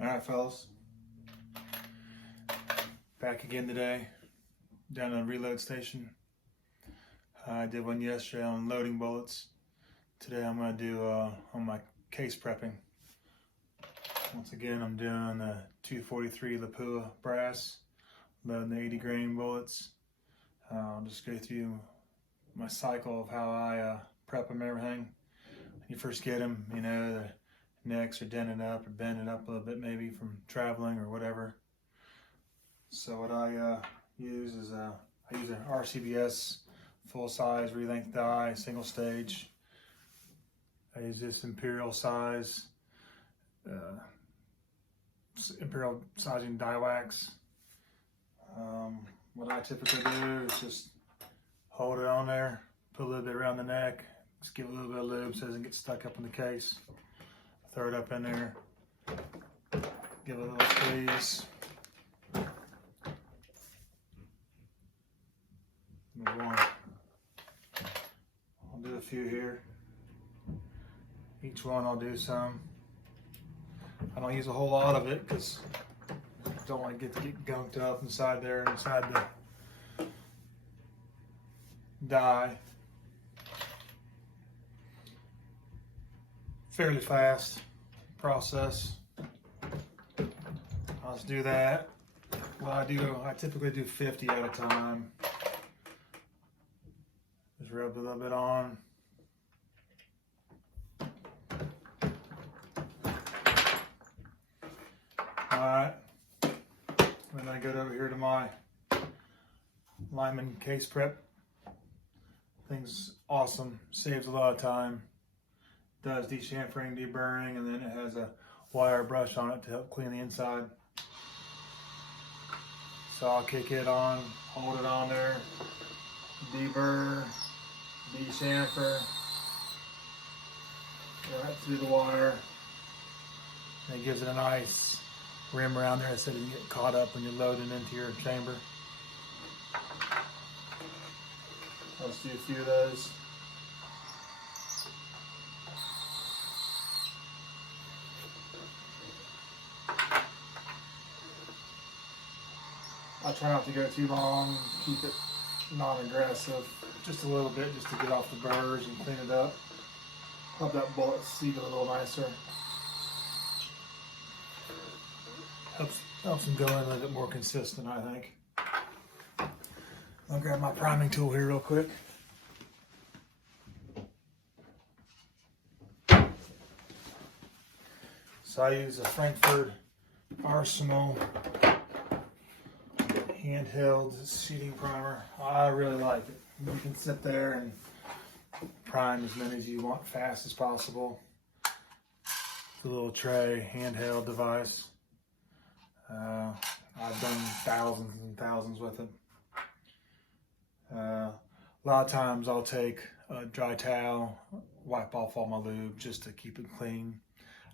All right, fellas. Back again today, down at a reload station. I did one yesterday on loading bullets. Today I'm going to do on my case prepping. Once again, I'm doing the 243 Lapua brass, loading the 80 grain bullets. I'll just go through my cycle of how I prep them and everything. When you first get them, you know, the necks are dented up or bended up a little bit maybe from traveling or whatever. So what I use is I use an RCBS full-size re-length die, single stage. I use this imperial size, imperial sizing die wax. What I typically do is just hold it on there, put a little bit around the neck, just give it a little bit of lube so it doesn't get stuck up in the case. Throw it up in there, give it a little squeeze. Move on. I'll do a few here. Each one I'll do some. I don't use a whole lot of it because I don't want to get gunked up inside there, inside the die. Fairly fast process. I'll just do that. What I typically do 50 at a time. Just rub a little bit on. Alright. And then I go over here to my Lyman case prep. Thing's awesome. Saves a lot of time. Does de-chamfering, deburring, and then it has a wire brush on it to help clean the inside. So I'll kick it on, hold it on there, deburr, de-chamfer, right through the wire. And it gives it a nice rim around there so it doesn't get caught up when you're loading into your chamber. I'll just do a few of those. I try not to go too long, keep it non-aggressive, just a little bit just to get off the burrs and clean it up. Help that bullet seat a little nicer. Helps them go in a little bit more consistent, I think. I'll grab my priming tool here real quick. So I use a Frankfurt Arsenal handheld sheeting primer. I really like it. You can sit there and prime as many as you want, fast as possible. It's a little tray handheld device. I've done thousands and thousands with it. A lot of times I'll take a dry towel, wipe off all my lube just to keep it clean.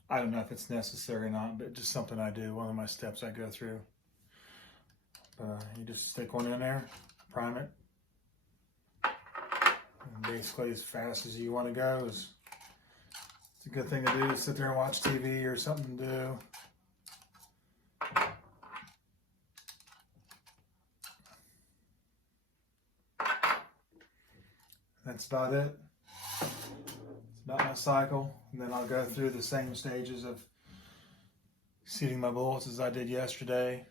I don't know if it's necessary or not, but just something I do, one of my steps I go through. You just stick one in there, prime it, and basically as fast as you want to go. It's a good thing to do, to sit there and watch TV or something to do. That's about it. It's about my cycle, and then I'll go through the same stages of seating my bullets as I did yesterday.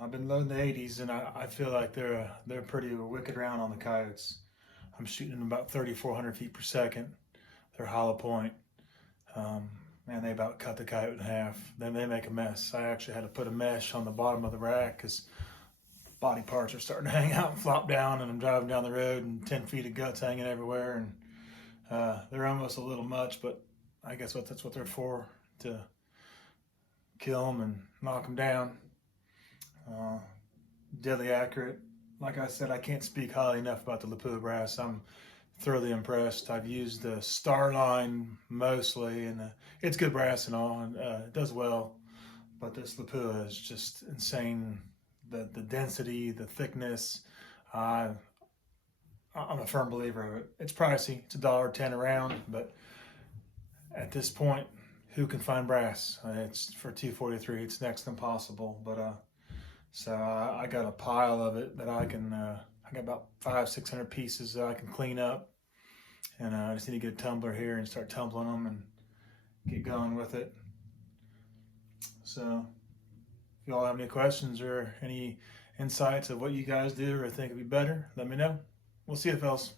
I've been loading the 80s, and I feel like they're pretty wicked round on the coyotes. I'm shooting them about 3,400 feet per second. They're hollow point. Man, they about cut the coyote in half. Then they make a mess. I actually had to put a mesh on the bottom of the rack because body parts are starting to hang out and flop down, and I'm driving down the road and 10 feet of guts hanging everywhere, and they're almost a little much, but I guess that's what they're for, to kill them and knock them down. Deadly accurate. Like I said, I can't speak highly enough about the Lapua brass. I'm thoroughly impressed. I've used the Starline mostly, and it's good brass and all, and it does well, but this Lapua is just insane. The density, the thickness. I'm a firm believer of it. It's pricey. It's $1.10 a round, but at this point, who can find brass. It's for 243. It's next to impossible. But so I got a pile of it that I can. I got about 500-600 pieces that I can clean up, and I just need to get a tumbler here and start tumbling them and get going with it. So if y'all have any questions or any insights of what you guys do or think would be better, let me know. We'll see you, fellas.